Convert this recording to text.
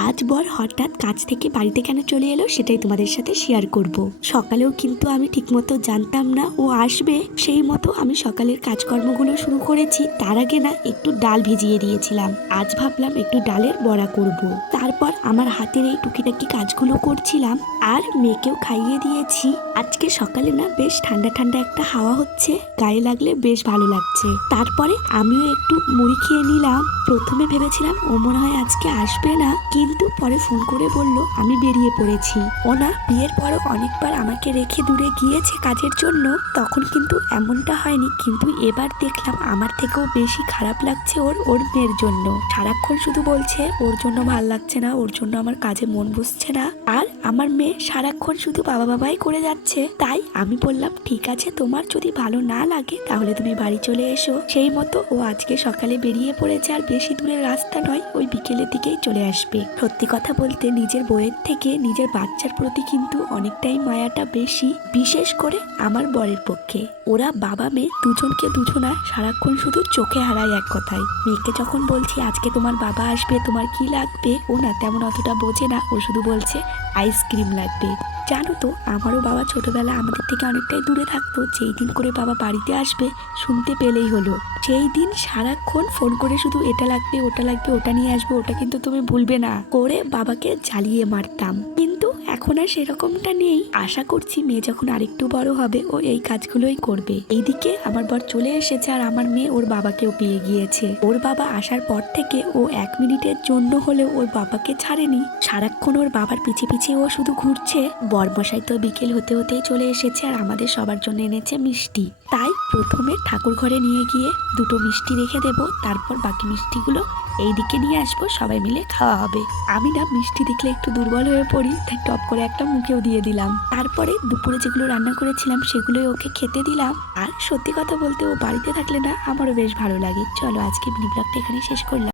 আজ বর হঠাৎ কাজ থেকে বাড়িতে কেন চলে এলো সেটাই তোমাদের সাথে শেয়ার করব। সকালেও কিন্তু আমি ঠিকমতো জানতাম না ও আসবে, সেই মতো আমি সকালের কাজকর্মগুলো শুরু করেছি। তার আগে না একটু ডাল ভিজিয়ে দিয়েছিলাম, আজ ভাবলাম একটু ডালের বড়া করব। তারপর আমার হাতের এই টুকিটাকি কাজগুলো করছিলাম আর মেয়েকেও খাইয়ে দিয়েছি। আজকে সকালে না বেশ ঠান্ডা ঠান্ডা একটা হাওয়া হচ্ছে, গায়ে লাগলে বেশ ভালো লাগছে। তারপরে আমিও একটু মুড়ি খেয়ে নিলাম। প্রথমে ভেবেছিলাম ও মনে হয় আজকে আসবে না, কিন্তু পরে ফোন করে বলল আমি বেরিয়ে পড়েছি। ও না বিয়ের পরও অনেকবার আমাকে রেখে দূরে গিয়েছে কাজের জন্য, তখন কিন্তু এমনটা হয়নি, কিন্তু এবার দেখলাম আমার থেকেও বেশি খারাপ লাগছে ওর মেয়ের জন্য। সারাক্ষণ শুধু বলছে ওর জন্য ভাল লাগছে না, ওর জন্য আমার কাজে মন বসছে না, আর আমার মেয়ে সারাক্ষণ শুধু বাবা বাবাই করে যাচ্ছে। তাই আমি বললাম ঠিক আছে, তোমার যদি ভালো না লাগে তাহলে তুমি বাড়ি চলে এসো। সেই মতো ও আজকে সকালে বেরিয়ে পড়েছে, আর বেশি দূরের রাস্তা নয়, ওই বিকেলের দিকেই চলে আসবে। সত্যি কথা বলতে নিজের বউয়ের থেকে নিজের বাচ্চার প্রতি কিন্তু অনেকটাই মায়াটা বেশি, বিশেষ করে আমার বরের পক্ষে। ওরা বাবা মেয়ে দুজনকে দুজনা সারাক্ষণ শুধু চোখে হারায় এক কথায়। মেয়েকে যখন বলছি আজকে তোমার বাবা আসবে, তোমার কি লাগবে, ও না তেমন অতটা বোঝে না, ও শুধু বলছে আইসক্রিম লাগবে। জানো তো আমারও বাবা ছোটবেলা আমাদের থেকে অনেকটাই দূরে থাকতো, যেই দিন করে বাবা বাড়িতে আসবে শুনতে পেলেই হলো সেই দিন সারাক্ষণ ফোন করে শুধু এটা লাগবে ওটা লাগবে, ওটা নিয়ে আসবে, ওটা কিন্তু তুমি ভুলবে না করে বাবাকে জ্বালিয়ে মারতাম। কিন্তু এখন আর সেরকমটা নেই। আশা করছি মেয়ে যখন আরেকটু বড় হবে ও এই কাজগুলোই করবে। এইদিকে আমার বর চলে এসেছে আর আমার মেয়ে ওর বাবাকেও পেয়ে গিয়েছে। ওর বাবা আসার পর থেকে ও 1 মিনিটের জন্য হলেও ওর বাবাকে ছাড়েনি, সারাক্ষণ ওর বাবার পিছে পিছে ও শুধু ঘুরছে। বরমশাই তো বিকেল হতে হতেই চলে এসেছে আর আমাদের সবার জন্য এনেছে মিষ্টি। তাই প্রথমে ঠাকুর ঘরে নিয়ে গিয়ে 2টো মিষ্টি রেখে দেব, তারপর বাকি মিষ্টিগুলো এইদিকে নিয়ে আসবো, সবাই মিলে খাওয়া হবে। আমি না মিষ্টি দেখলে একটু দুর্বল হয়ে পড়ি, তাই টপ করে একটা মুখেও দিয়ে দিলাম। তারপরে দুপুরে যেগুলো রান্না করেছিলাম সেগুলোই ওকে খেতে দিলাম। আর সত্যি কথা বলতে ও বাড়িতে থাকলে না আমারও বেশ ভালো লাগে। চলো আজকে মিনি ব্লগটা এখানে শেষ করলাম।